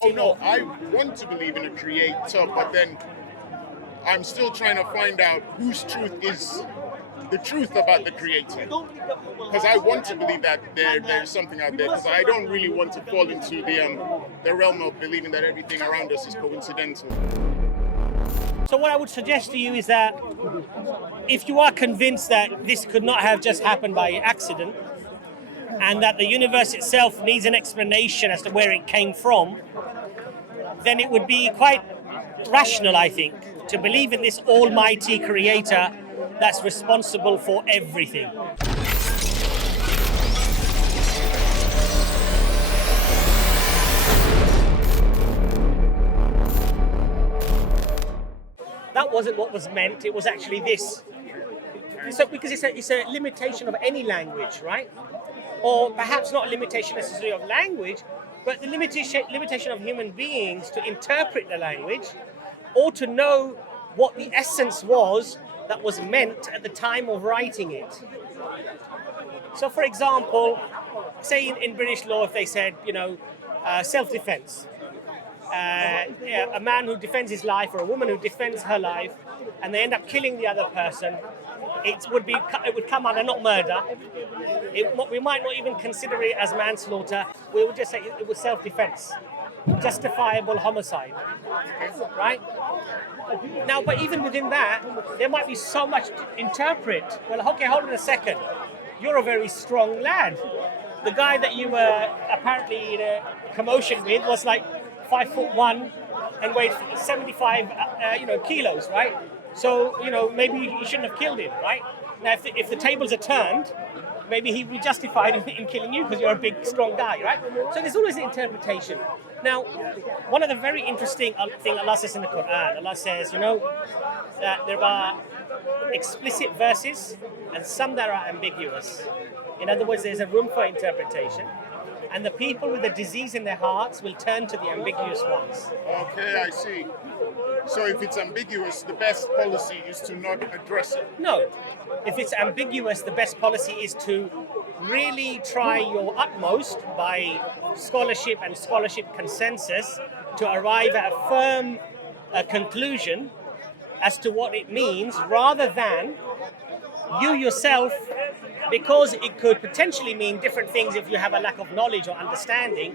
Oh no, I want to believe in a creator, but then I'm still trying to find out whose truth is the truth about the creator. Because I want to believe that there's something out there. Because I don't really want to fall into the realm of believing that everything around us is coincidental. So what I would suggest to you is that if you are convinced that this could not have just happened by accident, and that the universe itself needs an explanation as to where it came from, then it would be quite rational, I think, to believe in this almighty creator that's responsible for everything. That wasn't what was meant, it was actually this. So, because it's a limitation of any language, right? Or perhaps not a limitation necessarily of language, but the limitation of human beings to interpret the language or to know what the essence was that was meant at the time of writing it. So, for example, say in British law, if they said, self-defense, a man who defends his life or a woman who defends her life, and they end up killing the other person, it would come under not murder. We might not even consider it as manslaughter. We would just say it was self-defense, justifiable homicide, right? Now, but even within that, there might be so much to interpret. Well, okay, hold on a second. You're a very strong lad. The guy that you were apparently in a commotion with was like 5'1" and weighed 75, kilos, right? So, maybe you shouldn't have killed him, right? Now, if the tables are turned, maybe he would be justified in killing you because you're a big, strong guy, right? So there's always an interpretation. Now, one of the very interesting thing Allah says in the Quran, Allah says, that there are explicit verses and some that are ambiguous. In other words, there's a room for interpretation. And the people with the disease in their hearts will turn to the ambiguous ones. Okay, I see. So if it's ambiguous, the best policy is to not address it? No. If it's ambiguous, the best policy is to really try your utmost by scholarship and scholarship consensus to arrive at a firm conclusion as to what it means, rather than you yourself, because it could potentially mean different things if you have a lack of knowledge or understanding,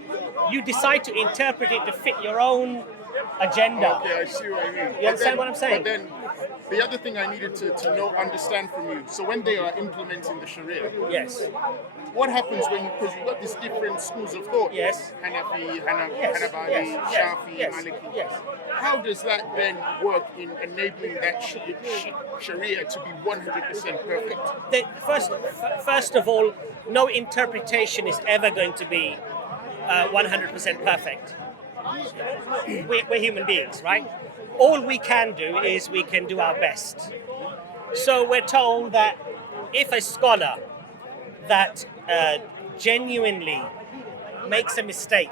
you decide to interpret it to fit your own agenda. Okay, I see what you mean. You understand what I'm saying? But then, the other thing I needed to understand from you, so when they are implementing the Sharia, yes, what happens because you've got these different schools of thought? Yes. Hanafi, Yes. Hanabali, Yes. Shafi, Yes. Maliki. Yes. How does that then work in enabling that Sharia to be 100% perfect? First of all, no interpretation is ever going to be 100% perfect. We're human beings, right? All we can do is we can do our best. So we're told that if a scholar that genuinely makes a mistake,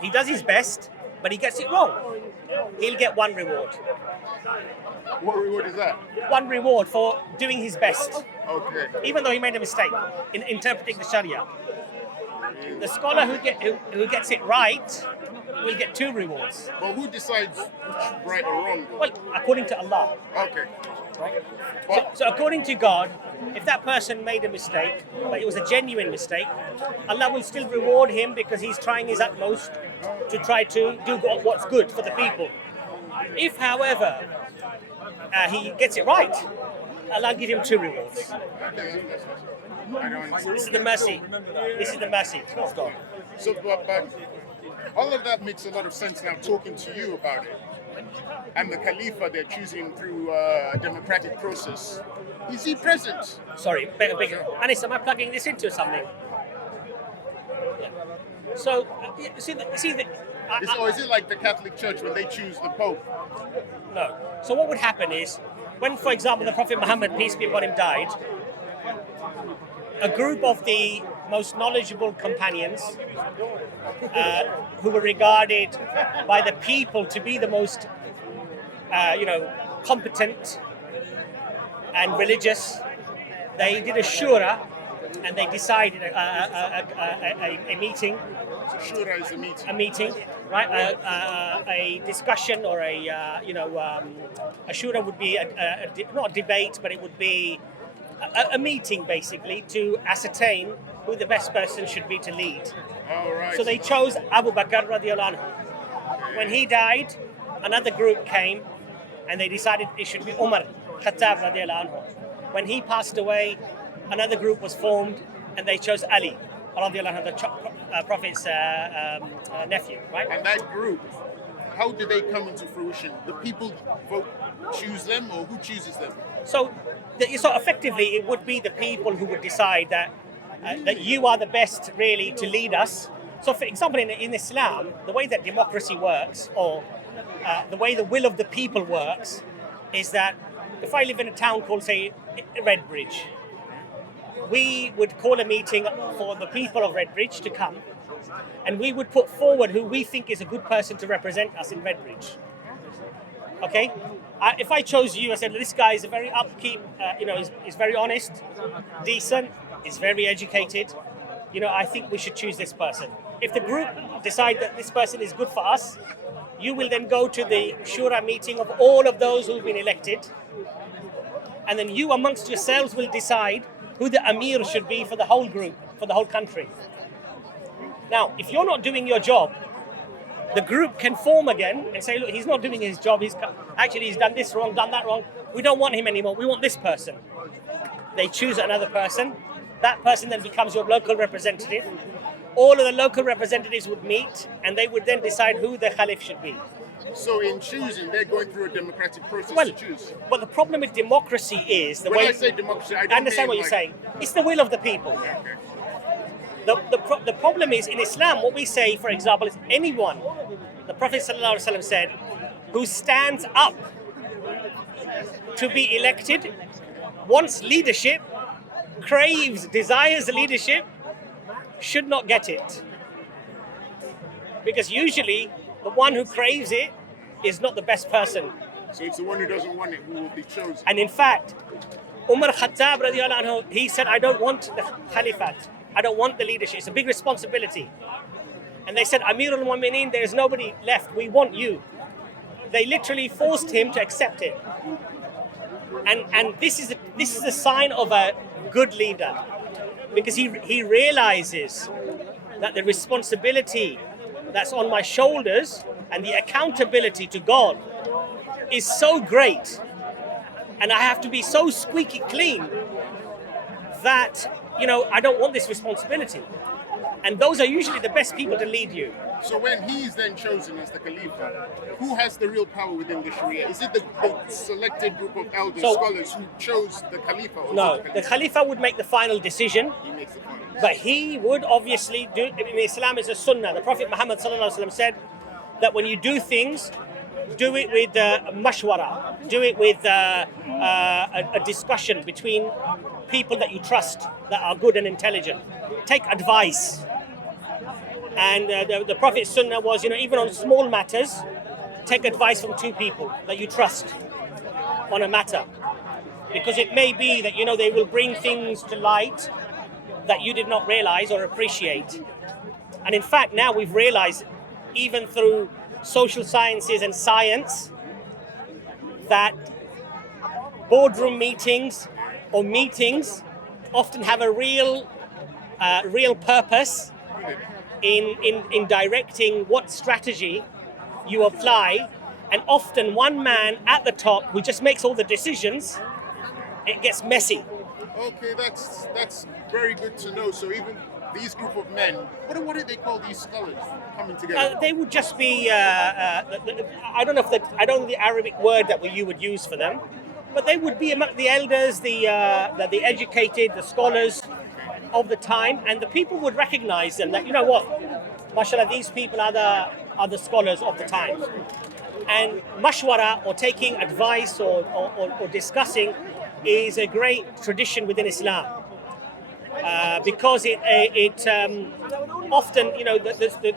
he does his best, but he gets it wrong, he'll get one reward. What reward is that? One reward for doing his best, Okay. even though he made a mistake in interpreting the Sharia. The scholar who gets it right will get two rewards. But who decides which right or wrong? Well, according to Allah. Okay. Right? But, So according to God, if that person made a mistake, but it was a genuine mistake, Allah will still reward him because he's trying his utmost to try to do what's good for the people. If, however, he gets it right, Allah will give him two rewards. I don't understand. This is the mercy. This is the mercy of God. So, but all of that makes a lot of sense now talking to you about it. And the Khalifa they're choosing through a democratic process. Is he present? Sorry, bigger. Anis, am I plugging this into something? Yeah. So, Or is it like the Catholic Church when they choose the Pope? no. So what would happen is, when, for example, the Prophet Muhammad, peace be upon him, died, a group of the most knowledgeable companions, who were regarded by the people to be the most, competent and religious, they did a shura and they decide a meeting, So shura is a meeting. a meeting, right? A discussion or a shura would be not a debate, but it would be a meeting basically to ascertain who the best person should be to lead. All right. So they chose Abu Bakr radiallahu anhu. When he died, another group came and they decided it should be Umar Khattab radiallahu anhu. When he passed away, another group was formed and they chose Ali radiallahu anhu, the Prophet's nephew, right? And that group, how did they come into fruition? The people choose them, or who chooses them? So effectively, it would be the people who would decide that you are the best really to lead us. So for example, in Islam, the way that democracy works, or the way the will of the people works, is that if I live in a town called, say, Redbridge, we would call a meeting for the people of Redbridge to come, and we would put forward who we think is a good person to represent us in Redbridge. Okay? If I chose you, I said, this guy is a very upkeep, he's very honest, decent, is very educated. I think we should choose this person. If the group decide that this person is good for us, you will then go to the shura meeting of all of those who've been elected, and then you amongst yourselves will decide who the Amir should be for the whole group, for the whole country. Now, if you're not doing your job, the group can form again and say, look, he's not doing his job, he's done this wrong, done that wrong, we don't want him anymore, we want this person. They choose another person, that person then becomes your local representative. All of the local representatives would meet and they would then decide who the Khalif should be. So in choosing, they're going through a democratic process to choose. Well, the problem with democracy is when I say democracy, I don't understand what you're saying. It's the will of the people. Okay. The problem is, in Islam, what we say, for example, is anyone, the Prophet ﷺ said, who stands up to be elected, wants leadership, craves, desires leadership, should not get it. Because usually, the one who craves it is not the best person. So it's the one who doesn't want it who will be chosen. And in fact, Umar Khattab radiallahu anhu, he said, I don't want the Khalifat. I don't want the leadership. It's a big responsibility. And they said, Amir al-Mu'mineen, there's nobody left. We want you. They literally forced him to accept it. And this is a sign of a good leader, because he realizes that the responsibility that's on my shoulders and the accountability to God is so great, and I have to be so squeaky clean that I don't want this responsibility. And those are usually the best people to lead you. So when he's then chosen as the Khalifa, who has the real power within the Sharia? Is it the selected group of elders, scholars who chose the Khalifa? Or no, the Khalifa would make the final decision. He makes the final decision. But he would obviously do, in Islam is a sunnah. The Prophet Muhammad ﷺ said that when you do things, do it with mashwara, do it with a discussion between people that you trust, that are good and intelligent. Take advice. And the Prophet's sunnah was, even on small matters, take advice from two people that you trust on a matter. Because it may be that, they will bring things to light that you did not realize or appreciate. And in fact, now we've realized, even through social sciences and science, that boardroom meetings or meetings often have a real purpose in directing what strategy you apply. And often one man at the top who just makes all the decisions, it gets messy. Okay, that's very good to know. So even these group of men, what do they call these scholars coming together? They would just be I don't know the Arabic word that you would use for them, but they would be among the elders, the educated, the scholars of the time, and the people would recognize them. That mashallah, these people are the scholars of the time. And mashwara, or taking advice or discussing, is a great tradition within Islam. Because it often,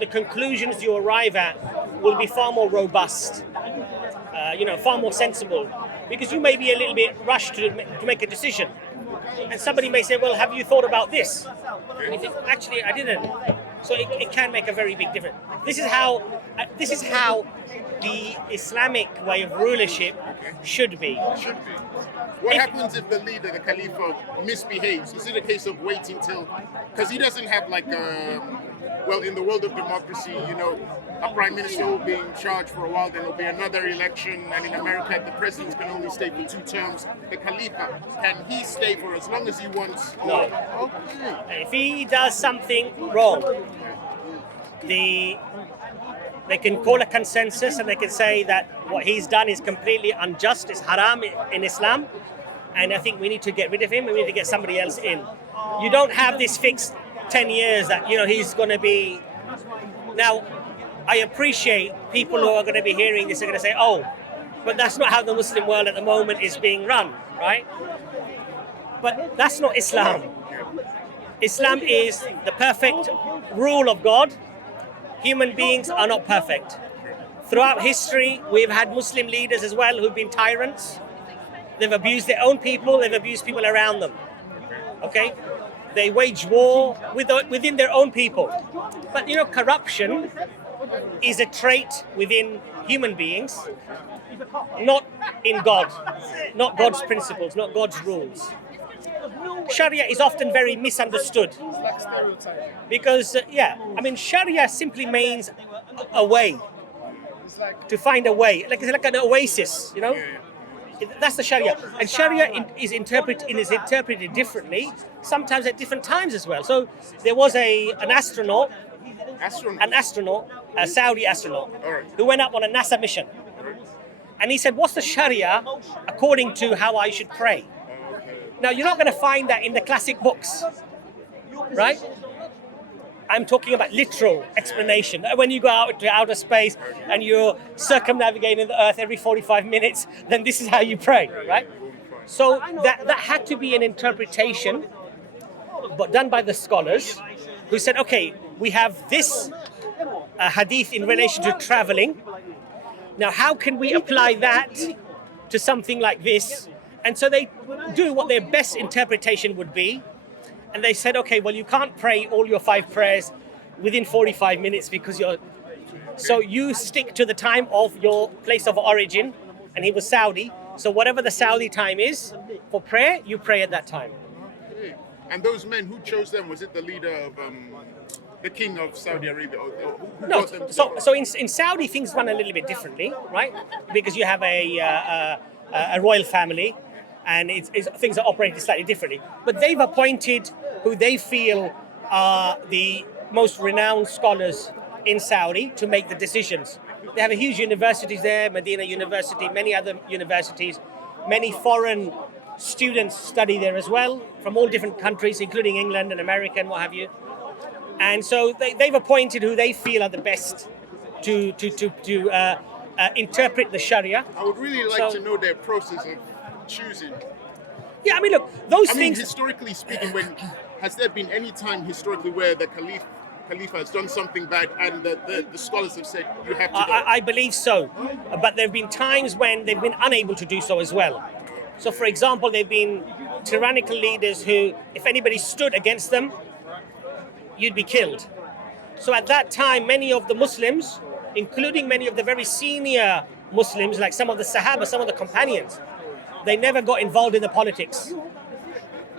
the conclusions you arrive at will be far more robust, far more sensible, because you may be a little bit rushed to make a decision. And somebody may say, well, have you thought about this? And you think, actually, I didn't. So it can make a very big difference. This is how the Islamic way of rulership should be. Should be. What happens if the leader, the Khalifa, misbehaves? Is it a case of waiting till, because he doesn't have like well, in the world of democracy, you know, a prime minister will be in charge for a while, then there'll be another election, and in America, the president can only stay for 2 terms. The Khalifa, can he stay for as long as he wants? No. Okay. If he does something wrong, they can call a consensus and they can say that what he's done is completely unjust, it's haram in Islam, and I think we need to get rid of him, we need to get somebody else in. You don't have this fixed 10 years that, you know, he's going to be... Now, I appreciate people who are going to be hearing this are going to say, oh, but that's not how the Muslim world at the moment is being run, right? But that's not Islam. Islam is the perfect rule of God. Human beings are not perfect. Throughout history, we've had Muslim leaders as well who've been tyrants. They've abused their own people, they've abused people around them. Okay? They wage war within their own people. But you know, corruption is a trait within human beings, not in God, not God's principles, not God's rules. Sharia is often very misunderstood because, Sharia simply means a way, to find a way, like it's like an oasis, you know. That's the Sharia, and Sharia is interpreted differently, sometimes at different times as well. So there was an astronaut, a Saudi astronaut, who went up on a NASA mission, and he said, "What's the Sharia according to how I should pray?" Now, you're not going to find that in the classic books, right? I'm talking about literal explanation. When you go out to outer space and you're circumnavigating the Earth every 45 minutes, then this is how you pray, right? So that had to be an interpretation, but done by the scholars, who said, okay, we have this hadith in relation to traveling. Now, how can we apply that to something like this? And so they do what their best interpretation would be. And they said, okay, well, you can't pray all your 5 prayers within 45 minutes because so you stick to the time of your place of origin. And he was Saudi. So whatever the Saudi time is for prayer, you pray at that time. Okay. And those men, who chose them? Was it the leader of the king of Saudi Arabia? Who No, brought them to so in Saudi, things run a little bit differently, right? Because you have a royal family, and things are operated slightly differently. But they've appointed who they feel are the most renowned scholars in Saudi to make the decisions. They have a huge universities there, Medina University, many other universities. Many foreign students study there as well, from all different countries, including England and America and what have you. And so they've appointed who they feel are the best to interpret the Sharia. I would really like to know their process of choosing. Yeah, I mean, look, those things... historically speaking, has there been any time historically where the Khalifa has done something bad and the scholars have said, you have to go? I believe so. But there have been times when they've been unable to do so as well. So, for example, there have been tyrannical leaders who, if anybody stood against them, you'd be killed. So at that time, many of the Muslims, including many of the very senior Muslims, like some of the Sahaba, some of the companions, they never got involved in the politics.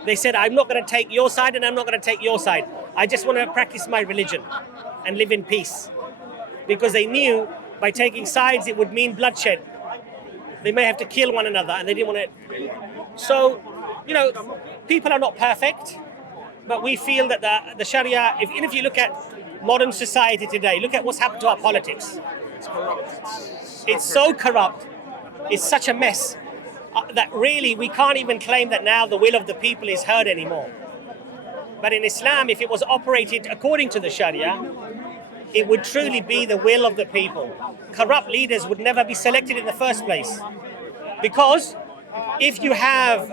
They said, I'm not going to take your side and I'm not going to take your side. I just want to practice my religion and live in peace. Because they knew by taking sides it would mean bloodshed. They may have to kill one another and they didn't want to. So, people are not perfect, but we feel that the Sharia, if you look at modern society today, look at what's happened to our politics. It's corrupt. It's so corrupt. It's such a mess. That really we can't even claim that now the will of the people is heard anymore. But in Islam, if it was operated according to the Sharia, it would truly be the will of the people. Corrupt leaders would never be selected in the first place. Because if you have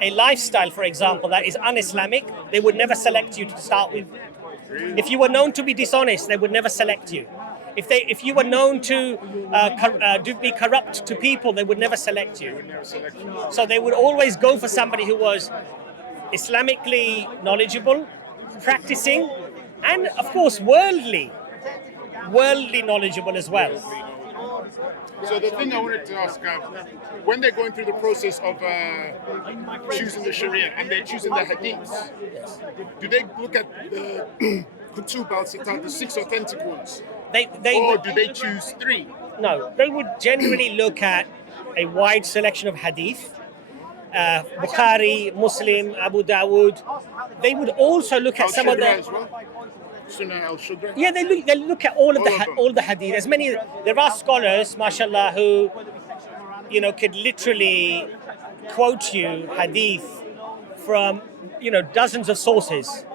a lifestyle, for example, that is un-Islamic, they would never select you to start with. If you were known to be dishonest, they would never select you. If you were known to be corrupt to people, they would never select you. So they would always go for somebody who was Islamically knowledgeable, practicing, and of course worldly knowledgeable as well. So the thing I wanted to ask, when they're going through the process of choosing the Sharia and they're choosing the Hadiths, do they look at the Kutub al-Sitat, the 6 authentic ones, or do they choose 3? No, they would generally look at a wide selection of Hadith, Bukhari, Muslim, Abu Dawood. They would also look at some of the as well? Sunnah al-Shudra? Yeah, they look at all of the hadith. As many, there are scholars, mashallah, who could literally quote you hadith from dozens of sources,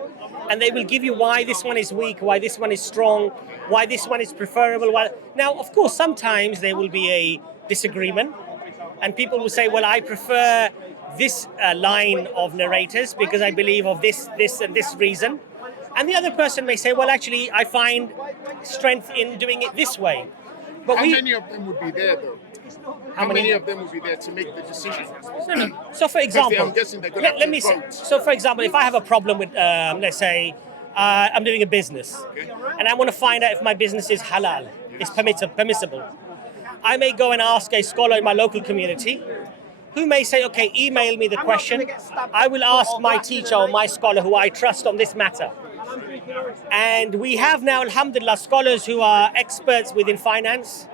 and they will give you why this one is weak, why this one is strong, why this one is preferable. Now, of course, sometimes there will be a disagreement, and people will say, well, I prefer this line of narrators because I believe of this, and this reason. And the other person may say, well, actually, I find strength in doing it this way. But How many of them would be there, though? How many of them would be there to make the decision? No. So, for example, I'm guessing they're going to let me say, vote. so for example, if I have a problem with, let's say, I'm doing a business, and I want to find out if my business is halal, is permissible, I may go and ask a scholar in my local community, who may say, okay, email me the question. I will ask my teacher or my scholar who I trust on this matter. And we have now, alhamdulillah, scholars who are experts within finance.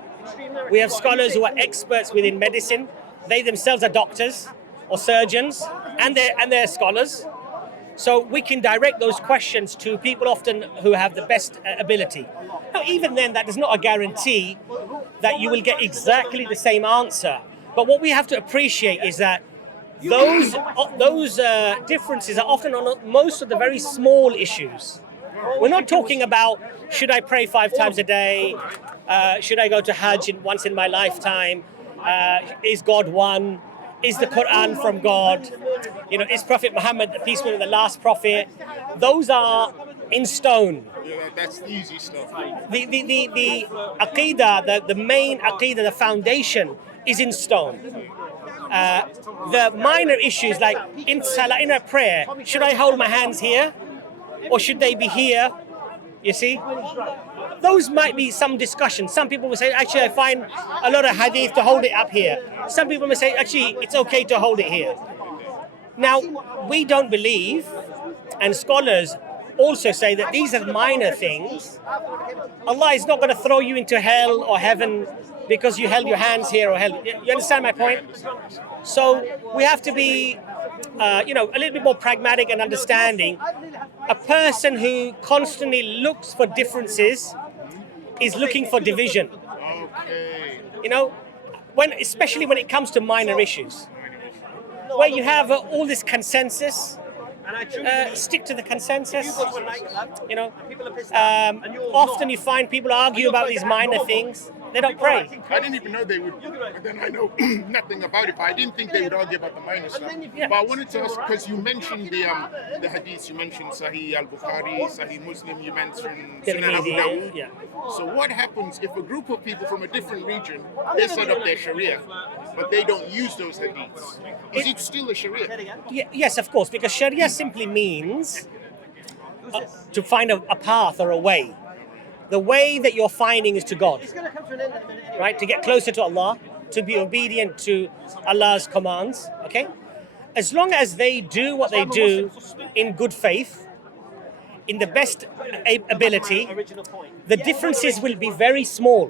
We have scholars who are experts within medicine. They themselves are doctors or surgeons, and they're scholars. So we can direct those questions to people often who have the best ability. Now, even then, that is not a guarantee that you will get exactly the same answer. But what we have to appreciate is that those differences are often on most of the very small issues. We're not talking about, should I pray 5 times a day? Should I go to Hajj once in my lifetime? Is God one? Is the Quran from God? Is Prophet Muhammad, peace be with him, the last prophet? Those are in stone. Yeah, that's the easy stuff. The aqidah, the main aqidah, the foundation is in stone. The minor issues, like in salah, in a prayer, should I hold my hands here or should they be here? You see, those might be some discussion. Some people will say, actually, I find a lot of hadith to hold it up here. Some people may say, actually, it's okay to hold it here. Now, we don't believe, and scholars also say that these are minor things. Allah is not going to throw you into hell or heaven because you held your hands here or held. You understand my point? So we have to be, a little bit more pragmatic and understanding. A person who constantly looks for differences is looking for division. Okay. Especially when it comes to minor issues, where you have all this consensus. Stick to the consensus. Often you find people argue about these minor things. They don't pray. I didn't even know they would, but then I know nothing about it, but I didn't think they would argue about the minor stuff. Yeah. But I wanted to ask, because you mentioned the hadiths, you mentioned Sahih al-Bukhari, Sahih Muslim, you mentioned Sunnah Abu Dawood. Yeah. So what happens if a group of people from a different region, they set up their Sharia, but they don't use those hadiths? Is it still a Sharia? Yes, of course, because Sharia simply means to find a path or a way. The way that you're finding is to God, right? To get closer to Allah, to be obedient to Allah's commands, okay? As long as they do what they do in good faith, in the best ability, the differences will be very small.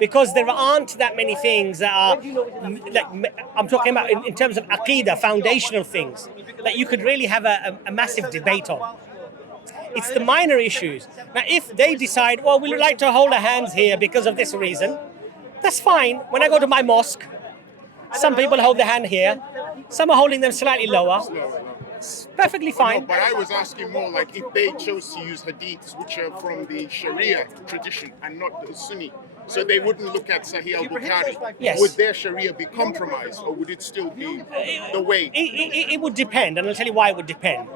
Because there aren't that many things that are, I'm talking about in terms of aqidah, foundational things, that you could really have a massive debate on. It's the minor issues. Now, if they decide, well, we'd like to hold our hands here because of this reason, that's fine. When I go to my mosque, some people hold their hand here, some are holding them slightly lower. It's perfectly fine. No, but I was asking more like if they chose to use hadiths which are from the Sharia tradition and not the Sunni, so they wouldn't look at Sahih al-Bukhari. Yes. Would their Sharia be compromised, or would it still be the way? It would depend, and I'll tell you why it would depend.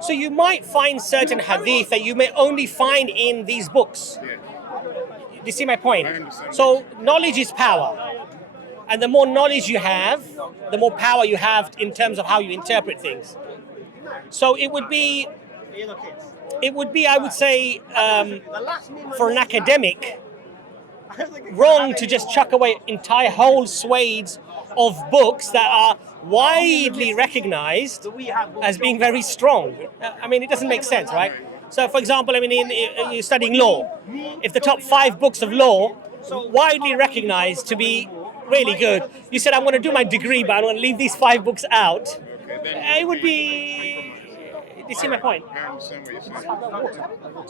So you might find certain hadith that you may only find in these books. Yeah. Do you see my point? I understand. So knowledge is power. And the more knowledge you have, the more power you have in terms of how you interpret things. So it would be, I would say, for an academic, wrong to just chuck away entire whole swathes of books that are widely recognized as being very strong. I mean, it doesn't make sense, right? So, for example, I mean, you're studying law. If the top 5 books of law, widely recognized to be really good, you said, I'm going to do my degree, but I'm going to leave these 5 books out, Okay, then it would be... Do you see my point? I understand what you're saying.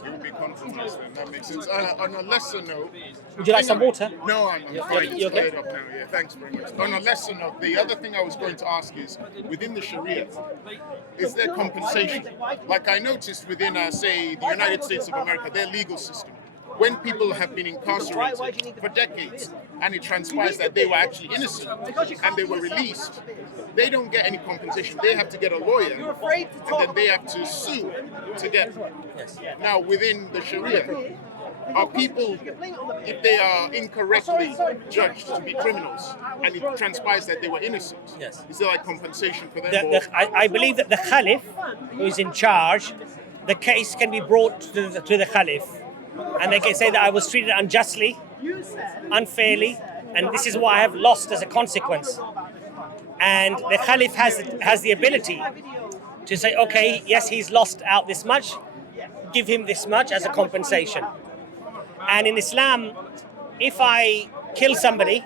It would be compromised then. That makes sense. On a lesser note, Would you like some water? no, I'm fine. You It's okay? cleared up now. Yeah, thanks very much. On a lesser note, the other thing I was going to ask is, within the Sharia, is there compensation? Like I noticed within, say, the United States of America, their legal system, when people have been incarcerated for decades and it transpires that they were actually innocent and they were released, they don't get any compensation. They have to get a lawyer and then they have to sue to get. Now, within the Sharia, are people, if they are incorrectly judged to be criminals and it transpires that they were innocent, Yes. is there like compensation for them? I believe that the Caliph, who is in charge, the case can be brought to the Caliph. And they can say that I was treated unjustly, unfairly, and this is what I have lost as a consequence. And the Caliph has the ability to say, okay, yes, he's lost out this much, give him this much as a compensation. And in Islam, if I kill somebody,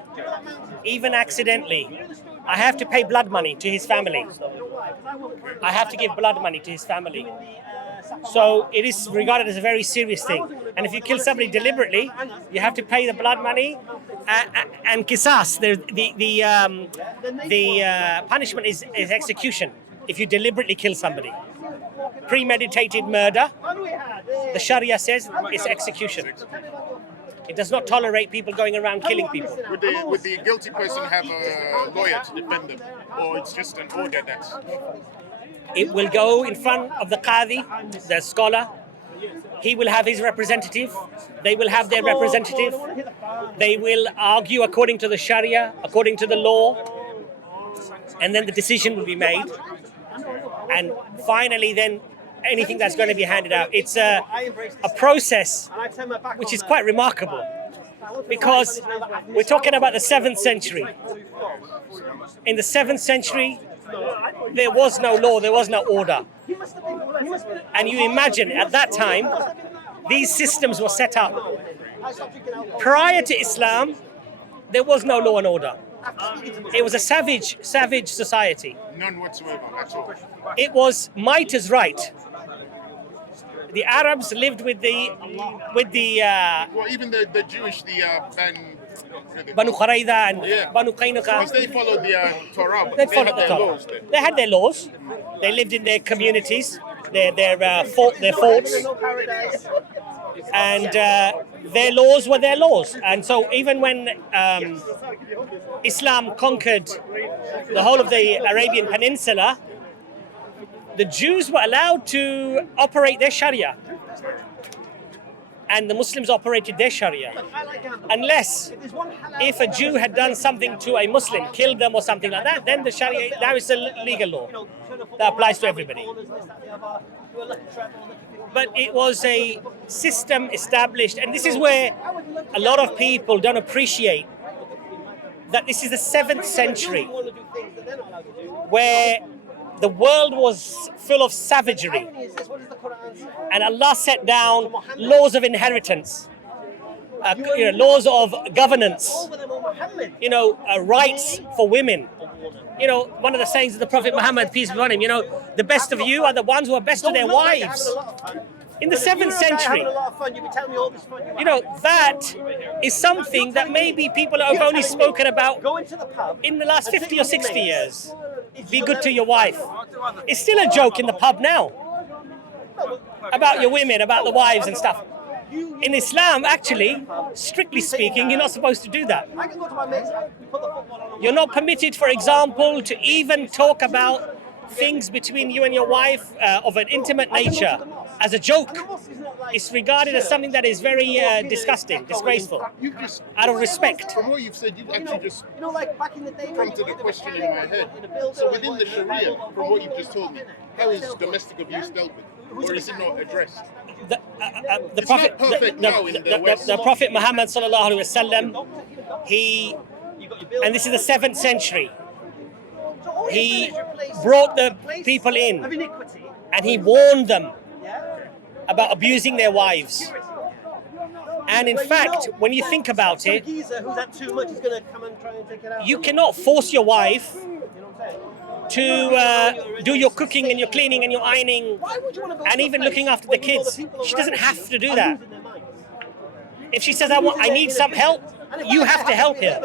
even accidentally, I have to pay blood money to his family. I have to give blood money to his family. So it is regarded as a very serious thing. And if you kill somebody deliberately, you have to pay the blood money and qisas. The punishment is execution if you deliberately kill somebody. Premeditated murder, the Sharia says, is execution. It does not tolerate people going around killing people. Would the guilty person have a lawyer to defend them, or it's just an order that's... It will go in front of the Qadi, the scholar. He will have his representative. They will have their representative. They will argue according to the Sharia, according to the law. And then the decision will be made. And finally, then anything that's going to be handed out. It's a process which is quite remarkable, because we're talking about the 7th century. In the 7th century, there was no law, there was no order. And you imagine at that time, these systems were set up. Prior to Islam, there was no law and order. It was a savage society. None whatsoever, at all. It was might is right. The Arabs lived with the Well, even the Jewish, Banu Qurayza and Yeah. Banu Qaynuqa. because they followed the Torah, but They they followed had the their Torah. laws there. They had their laws. They lived in their communities, their forts, and their laws were their laws. And so even when Islam conquered the whole of the Arabian Peninsula, the Jews were allowed to operate their Sharia, and the Muslims operated their Sharia, unless if a Jew had done something to a Muslim, killed them or something like that, then the Sharia, now is a legal law that applies to everybody. But it was a system established, and this is where a lot of people don't appreciate that this is the 7th century, where the world was full of savagery, and Allah set down laws of inheritance, laws of governance, rights for women. One of the sayings of the Prophet Muhammad, peace be upon him, the best of you are the ones who are best to their wives. In the 7th century, that is something that maybe people have only spoken about in the last 50 or 60 years. Be good to your wife. It's still a joke in the pub now about your women, about the wives and stuff. In Islam, actually, strictly speaking, you're not supposed to do that. You're not permitted, for example, to even talk about things between you and your wife of an intimate nature as a joke, it's regarded as something that is very disgusting, disgraceful, You just, out of respect. from what you've said, you've actually just prompted a question in my head. So within the Sharia, from what you've just told me, how is domestic abuse dealt with? Or is it not addressed? The It's Prophet, not perfect now in the West. the Prophet Muhammad sallallahu alaihi wasallam, he, and this is the 7th century, he brought the people in and he warned them about abusing their wives. And in fact, when you think about it, you cannot force your wife to do your cooking and your cleaning and your ironing and even looking after the kids. She doesn't have to do that. If she says, I need some help, you have to help her.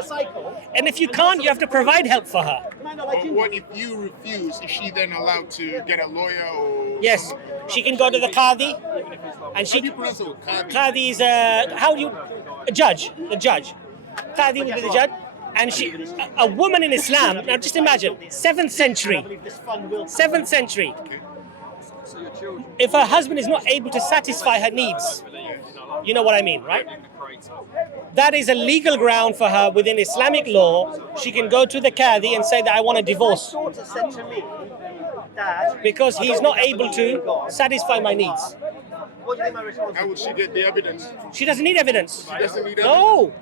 And if you can't, you have to provide help for her. But what if you refuse? Is she then allowed to get a lawyer or? Yes, she can go to the Qadi, and How she do you pronounce it? Qadi? Qadi is a judge. The judge. Qadi will be the judge. And a woman in Islam, now just imagine, 7th century. 7th century. If her husband is not able to satisfy her needs, you know what I mean, right? That is a legal ground for her within Islamic law. She can go to the Qadi and say that I want a divorce because he's not able to satisfy my needs. How would she get the evidence? She doesn't need evidence. She doesn't need evidence. No.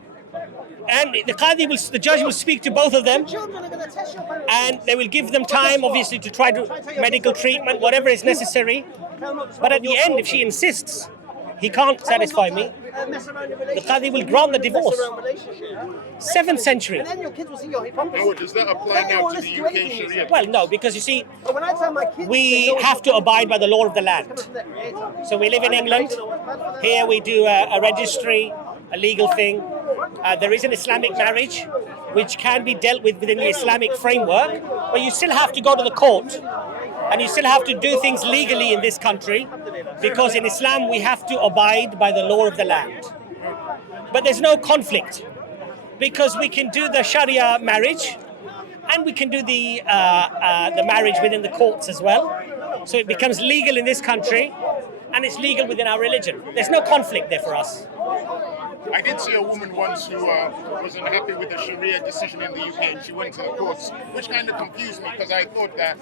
And the judge will speak to both of them, and they will give them time, obviously, to try to medical treatment, whatever is necessary. But at the end, if she insists, he can't satisfy me, the Qadi will grant the divorce. 7th century. Now, does that apply now to the UK Sharia? Well, no, because you see, we have to abide by the law of the land. So we live in England. Here we do a registry, a legal thing. There is an Islamic marriage, which can be dealt with within the Islamic framework, but you still have to go to the court, and you still have to do things legally in this country, because in Islam we have to abide by the law of the land. But there's no conflict, because we can do the Sharia marriage, and we can do the marriage within the courts as well. So it becomes legal in this country, and it's legal within our religion. There's no conflict there for us. I did see a woman once who wasn't happy with the Sharia decision in the UK, and she went to the courts, which kind of confused me because I thought that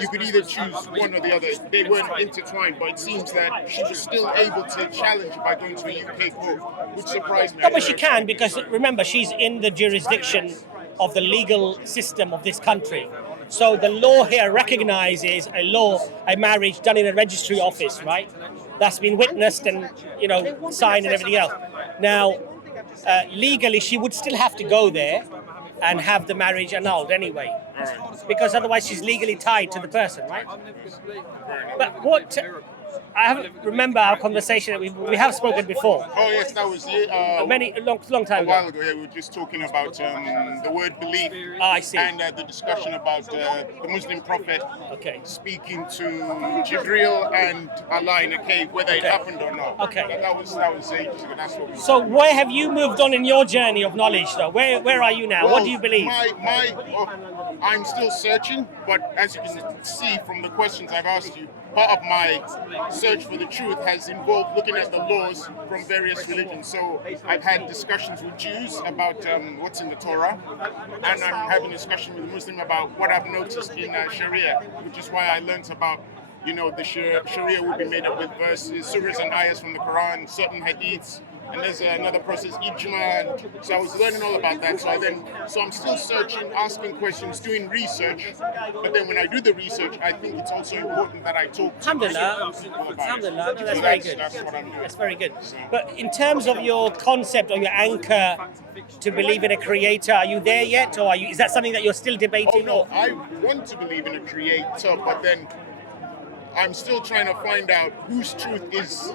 you could either choose one or the other. They weren't intertwined, but it seems that she was still able to challenge by going to a UK court, which surprised me. No, but she can, because remember, she's in the jurisdiction of the legal system of this country. So the law here recognizes a marriage done in a registry office, right? That's been witnessed and, signed and everything else. Now, legally, she would still have to go there and have the marriage annulled anyway, because otherwise she's legally tied to the person, right? But what I remember our conversation. We have spoken before. Oh yes, that was long time a while ago. ago. Yeah, we were just talking about the word belief. I see. And the discussion about the Muslim Prophet Okay. speaking to Jibril and Allah in a cave, whether it happened or not. Okay. That was ages ago. That's what we. So where have you moved on in your journey of knowledge, though? Where are you now? What do you believe? I'm still searching, but as you can see from the questions I've asked you, part of my search for the truth has involved looking at the laws from various religions. So I've had discussions with Jews about what's in the Torah, and I'm having a discussion with a Muslim about what I've noticed in Sharia, which is why I learnt about, the Sharia will be made up with verses, surahs and ayahs from the Quran, certain hadiths, and there's another process, ijma, and so I was learning all about that. So I'm still searching, asking questions, doing research, but then when I do the research, I think it's also important that I talk to people about Alhamdulillah. it. No, that's very good. That's what I'm doing. That's very good. But in terms of your concept or your anchor to believe in a creator, are you there yet, or is that something that you're still debating? Oh no, I want to believe in a creator, but then I'm still trying to find out whose truth is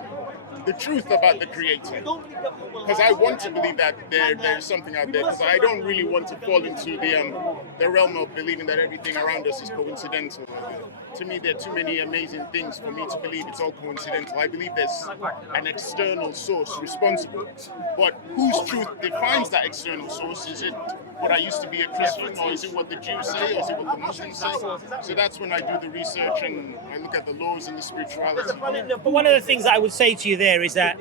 the truth about the creator, because I want to believe that there's something out there, because I don't really want to fall into the realm of believing that everything around us is coincidental. To me, there are too many amazing things for me to believe it's all coincidental. I believe there's an external source responsible, but whose truth defines that external source? Is it what I used to be a Christian, or is it what the Jews say, or is it what the Muslims say? So that's when I do the research and I look at the laws and the spirituality. But one of the things I would say to you there is that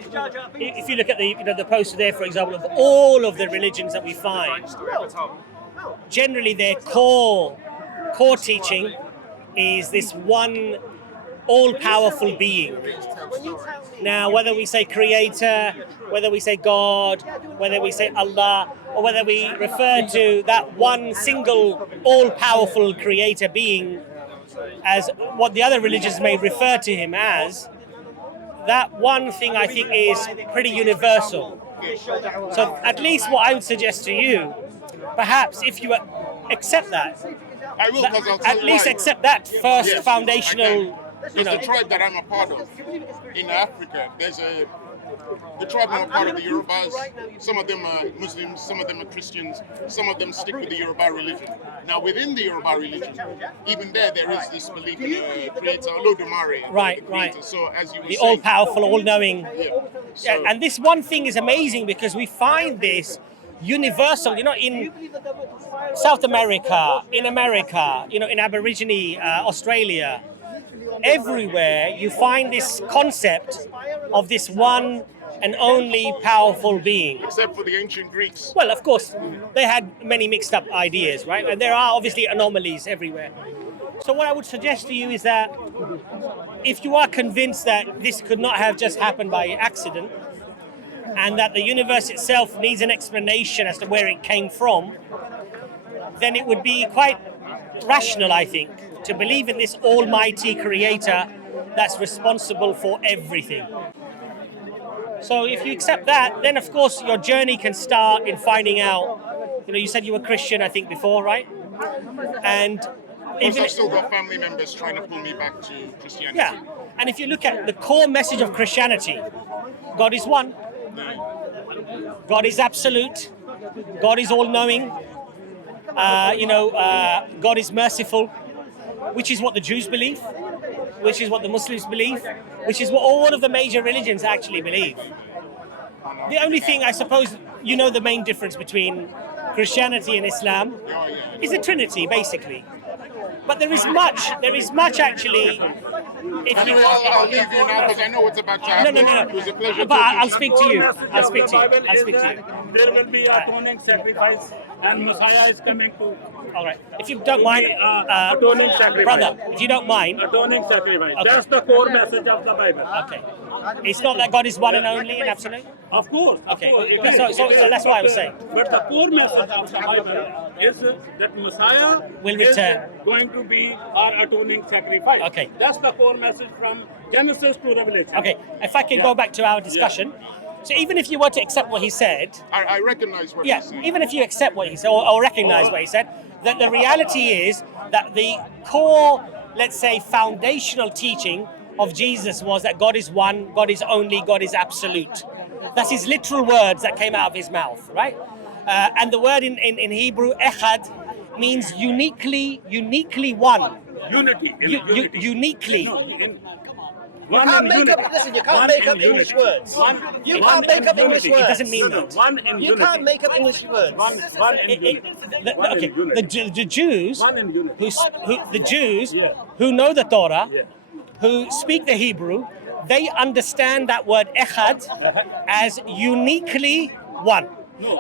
if you look at the poster there, for example, of all of the religions that we find, generally their core teaching is this one all-powerful being. Now, whether we say creator, whether we say God, whether we say Allah, or whether we refer to that one single all-powerful creator being as what the other religions may refer to him as, that one thing I think is pretty universal. So at least what I would suggest to you, perhaps if you accept that, I will, because I'll tell at you least why. accept that first Yes, foundational, Because the tribe that I'm a part of in Africa, the tribe I'm a part of, the Yorubas, some of them are Muslims, some of them are Christians, some of them stick with the Yoruba religion. Now, within the Yoruba religion, even there is this belief in a creator, Olodumare. Right, the creator. right. So, as you were the saying, all-powerful, all-knowing. Yeah. So, Yeah, and this one thing is amazing because we find this universal, in South America, in Aborigine, Australia, everywhere you find this concept of this one and only powerful being. except for the ancient Greeks. Well, of course, they had many mixed up ideas, right? And there are obviously anomalies everywhere. So what I would suggest to you is that if you are convinced that this could not have just happened by accident, and that the universe itself needs an explanation as to where it came from, then it would be quite rational, I think, to believe in this almighty creator that's responsible for everything. So if you accept that, then of course your journey can start in finding out, you said you were Christian, I think, before, right? And Because I've still got family members trying to pull me back to Christianity. yeah, and if you look at the core message of Christianity, God is one, God is absolute, God is all-knowing, God is merciful, which is what the Jews believe, which is what the Muslims believe, which is what all of the major religions actually believe. The only thing, I suppose, the main difference between Christianity and Islam is the Trinity, basically. But there is much actually. Anyway, I'll leave you now because I know what's about to happen. No. It was a pleasure. But I'll talking speak to you. I'll speak to you. There will be atoning sacrifice, and Messiah is coming to. All right. If you don't mind, atoning sacrifice. brother, if you don't mind, Atoning sacrifice. Okay. That's the core message of the Bible. okay. It's not that God is one and only and absolute. Of course. Okay. Of course. So that's what I was saying. But the core message of the Bible is that Messiah Will is return. going to be our atoning sacrifice. Okay. That's the core message from Genesis to Revelation. Okay. If I can go back to our discussion. So even if you were to accept what he said, I recognize what yeah, you're saying. even if you accept what he said or recognize what he said, that the reality is that the core, let's say, foundational teaching of Jesus was that God is one, God is only, God is absolute. That's his literal words that came out of his mouth, right? And the word in Hebrew, echad, means uniquely one. Unity. Uniquely. No, You can't make up. Listen, you can't make up English words. You can't make up English words. It doesn't mean that. One in You unity. can't make up English words. One in unity. Okay, the Jews, One in unity. the Jews Yeah. who know the Torah, Yeah. who speak the Hebrew, they understand that word echad as uniquely one.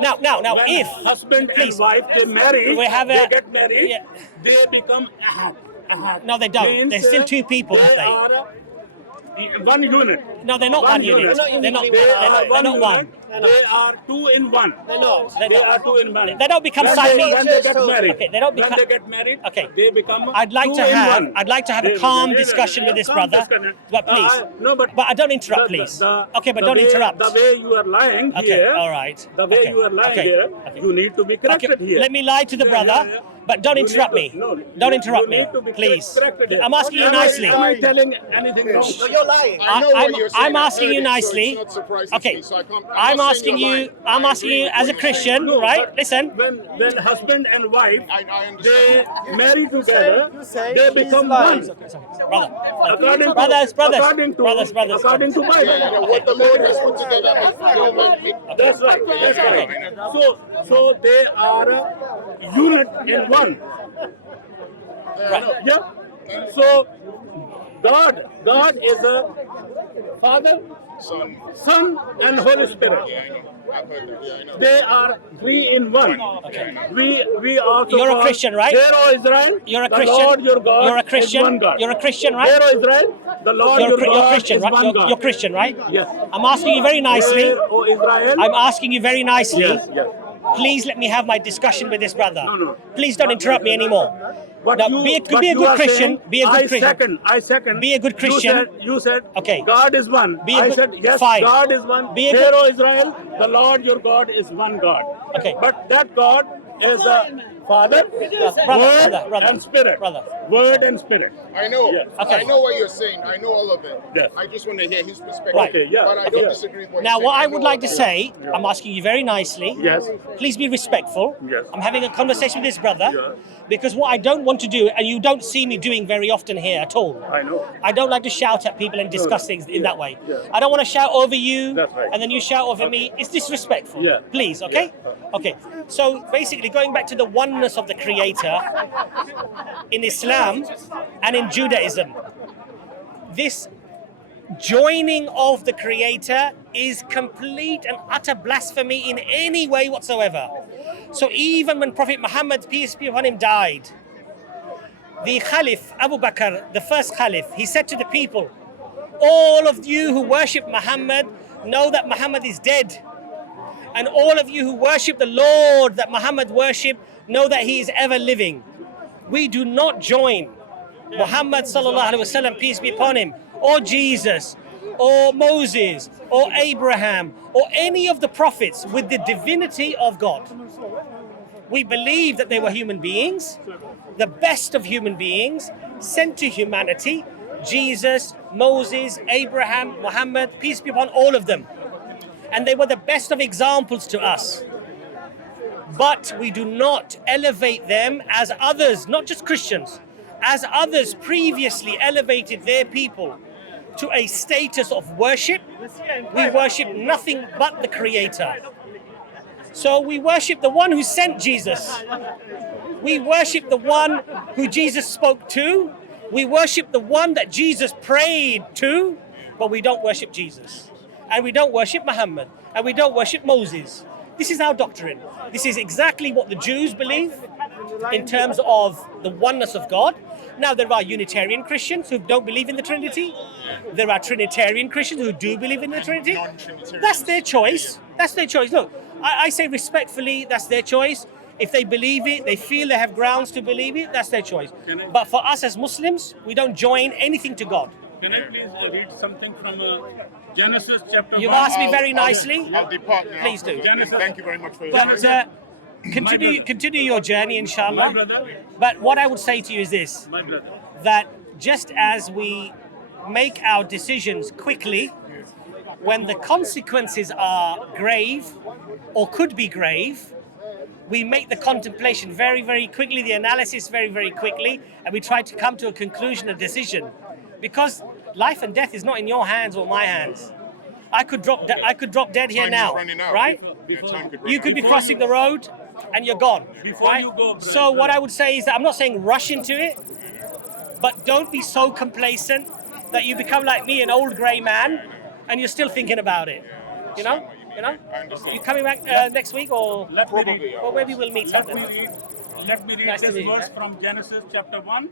Now, When if husband please, and wife they marry, we have they a- get married, yeah. they become ahad. Ahad. No, they don't. Means, They're still two people, They aren't they? are one unit. No, they're not one unit. They're not. They They're are not, they're not one. They are two in one. They're not. They're They not. are two in one. They don't become when Siamese. When they get married. Okay, they don't When become- they get married. Okay. They become. I'd like two to in have one. a calm discussion with this calm brother, discussion. but please. No, but I don't interrupt, please. Okay, but don't interrupt. The way you are lying Okay, here. all right. The way Okay, you are lying okay, here, okay. you need to be corrected here. Let me lie to the Yeah, brother, yeah, yeah. but don't You interrupt need me. to- no, Don't you interrupt me, need to be please. corrected here. I'm asking you Am I- nicely. Am I telling anything wrong? So you're lying. I know what you're saying. I'm I've asking heard you it, so nicely. it's not surprising to Okay, me, so I can't- I'm not asking saying you're you. lying. I'm I asking agree you with as a what you're saying. Christian, No, right? but Listen. When husband and wife I they understand. marry together, you say they he's become lying. one. Brother. According to, Brothers. according to, Brothers. according to Bible. What the Lord has put together, don't make it. That's right. That's right. So they are a unit in one. Right. Yeah. So God is a Father, Son. Son, and Holy Spirit. Yeah, I know. I've heard that. Yeah, I know. They are three in one. We also You're a call, Christian, right? Hear, O Israel, You're a the Christian. Lord your God You're a is Christian. one God. You're a Christian, right? Hear, O Israel, the Lord your You're God Christian, is right? one God. You're Christian, right? Yes. I'm asking you very nicely. Hear, O Israel. I'm asking you very nicely. Yes, yes. Please let me have my discussion with this brother. No. Please don't interrupt me anymore. But Now, you, be a but good you are Christian. saying, Be a good Christian. I second. Be a good Christian. You said Okay. God is one. Be a I good- said, yes, fine. God is one. Be a Hear, good- O Israel, the Lord your God is one God. Okay. But that God is a Father, Word, brother, and Spirit. brother. Word and Spirit. I know. Yes. Okay. I know what you're saying. I know all of it. Yes. I just want to hear his perspective. Right. Okay, yeah. But I don't Yeah. disagree with what Now, he's what saying. I know would like to all of say, I'm asking you very nicely. Yes. Please be respectful. Yes. I'm having a conversation with this brother Yeah. because what I don't want to do, and you don't see me doing very often here at all. I know. I don't like to shout at people and discuss no. things in Yeah. that way. Yeah. I don't want to shout over you That's right. and then you shout over me. It's disrespectful. Yeah. Please, okay? Yeah. Okay. So basically, going back to the oneness of the Creator in Islam and in Judaism, this joining of the Creator is complete and utter blasphemy in any way whatsoever. So even when Prophet Muhammad, peace be upon him, died, the Caliph Abu Bakr, the first Caliph, he said to the people, all of you who worship Muhammad know that Muhammad is dead. And all of you who worship the Lord that Muhammad worshipped know that he is ever living. We do not join Muhammad sallallahu alaihi wasallam, peace be upon him, or Jesus, or Moses, or Abraham, or any of the prophets with the divinity of God. We believe that they were human beings, the best of human beings, sent to humanity. Jesus, Moses, Abraham, Muhammad, peace be upon all of them. And they were the best of examples to us. But we do not elevate them as others, not just Christians, as others previously elevated their people to a status of worship. We worship nothing but the Creator. So we worship the one who sent Jesus. We worship the one who Jesus spoke to. We worship the one that Jesus prayed to, but we don't worship Jesus. And we don't worship Muhammad. And we don't worship Moses. This is our doctrine. This is exactly what the Jews believe in terms of the oneness of God. Now, there are Unitarian Christians who don't believe in the Trinity. There are Trinitarian Christians who do believe in the Trinity. non-Trinitarians. That's their choice. That's their choice. Look, I say respectfully, that's their choice. If they believe it, they feel they have grounds to believe it, that's their choice. But for us as Muslims, we don't join anything to God. Can I please read something from Genesis chapter 1? You've asked me very nicely. I'll depart now. Please do. Thank you very much for your But time. continue your journey, My inshallah. brother, But what I would say to you is this, my brother. that just as we make our decisions quickly, when the consequences are grave or could be grave, we make the contemplation very, very quickly, the analysis very, very quickly, and we try to come to a conclusion, a decision. Because life and death is not in your hands or my hands. I could drop dead here Time is now, running out. right? Yeah, time could run You out. could be crossing the road and you're gone. Before right? you go, So what I would say is that I'm not saying rush into it, but don't be so complacent that you become like me, an old grey man, and you're still thinking about it. You know? You know? I understand. You coming back next week, or Let me read. or maybe we'll meet Let something. me read Nice to this meet you. verse from Genesis chapter 1.